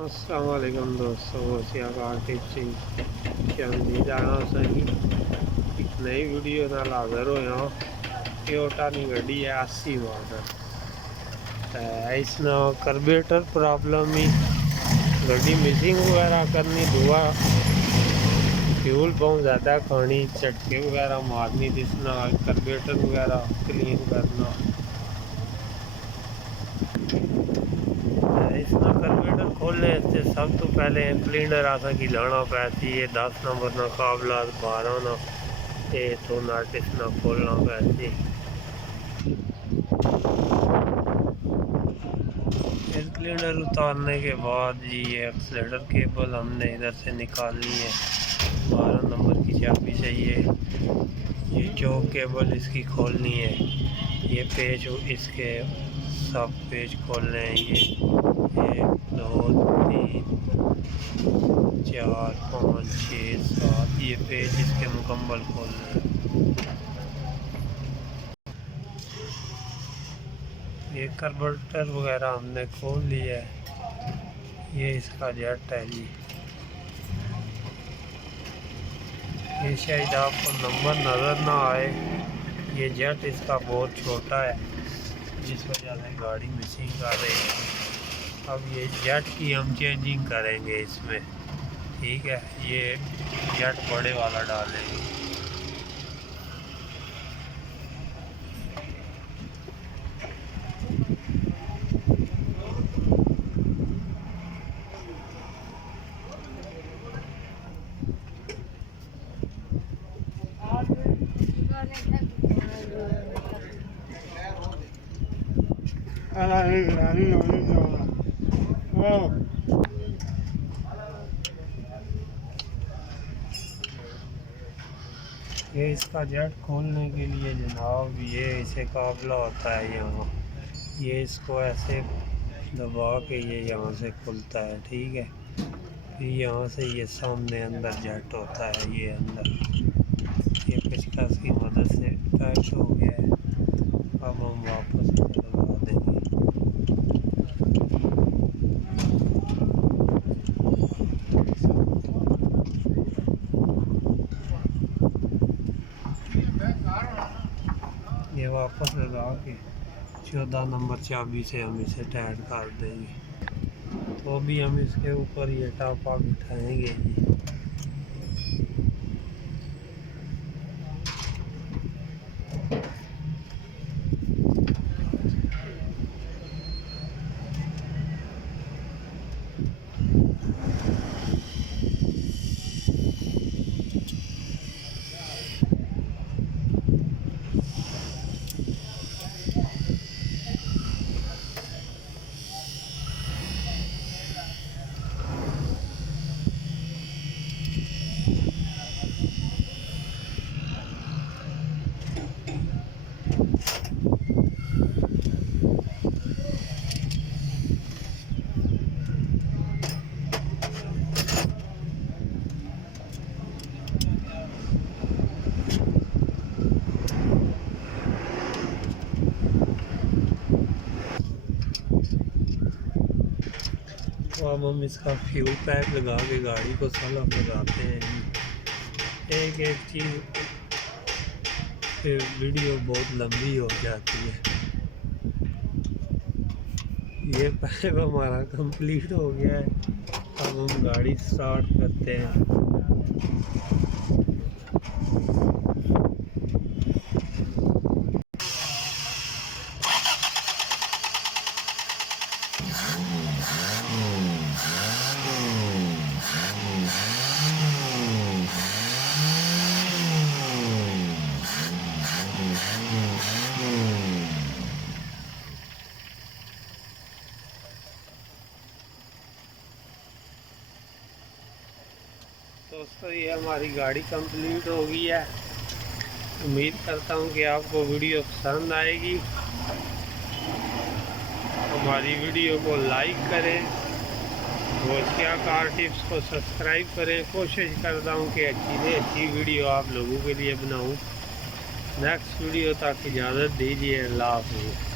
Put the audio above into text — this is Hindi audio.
अस्सलाम वालेकुम दोस्तों, चंदी जाना सही एक नई वीडियो नाल हाज़िर हो यहाँ टोयोटा की गड्डी है 80 मॉडल। इसना कार्बेटर प्रॉब्लम ही गड्डी मिसिंग वगैरह करनी, धुआ फ्यूल बहुत ज़्यादा खानी, झटके वगैरह मारनी, जिसना कार्बेटर वगैरह क्लीन करना। इसका कार्बेटर खोलने से सब तो पहले सिलेंडर आसा की लाना पैसी, ये 10 नंबर ना काबला 12 ना ये तो नट इसना खोलना पैसी। सिलेंडर उतारने के बाद ये एक्सीलेटर केबल हमने इधर से निकालनी है, 12 नंबर की चाबी से ये चौक केबल इसकी खोलनी है। ये पेज इसके सब पेज खोलने हैं, ये 1 2 3 4 5 6 7 ये पेज इसके मुकम्मल खोलने हैं। ये कार्बोरेटर वगैरह हमने खोल लिया है। ये इसका जेट है जी। ये शायद आपको नंबर नज़र ना आए, ये जेट इसका बहुत छोटा है जिस वजह से गाड़ी मिसिंग कर रही है। अब ये जेट की हम चेंजिंग करेंगे इसमें, ठीक है। ये जेट बड़े वाला डालेंगे। ये इसका जेट खोलने के लिए जनाब ये इसे काबला होता है यहाँ, ये इसको ऐसे दबा के ये यहाँ से खुलता है, ठीक है। फिर यहाँ से ये सामने अंदर जेट होता है, ये अंदर ये पेचकस की मदद से टाइट हो गया है। अब हम वापस इसे लगा देंगे। ये वापस लगा के 14 नंबर चाबी से हम इसे टाइट कर देंगे। तो भी हम इसके ऊपर ये टापा बिठाएंगे जी। तो अब हम इसका फ्यूल पैक लगा के गाड़ी को सलाह लगाते हैं। एक एक चीज़ फिर वीडियो बहुत लंबी हो जाती है। ये पैक हमारा कंप्लीट हो गया है। अब हम गाड़ी स्टार्ट करते हैं। दोस्तों ये हमारी गाड़ी कंप्लीट हो गई है। उम्मीद करता हूँ कि आपको वीडियो पसंद आएगी। हमारी वीडियो को लाइक करें, क्या कार टिप्स को सब्सक्राइब करें। कोशिश करता हूँ कि अच्छी से अच्छी वीडियो आप लोगों के लिए बनाऊँ। नेक्स्ट वीडियो तक इजाज़त दीजिए। अल्लाह हाफ़िज़।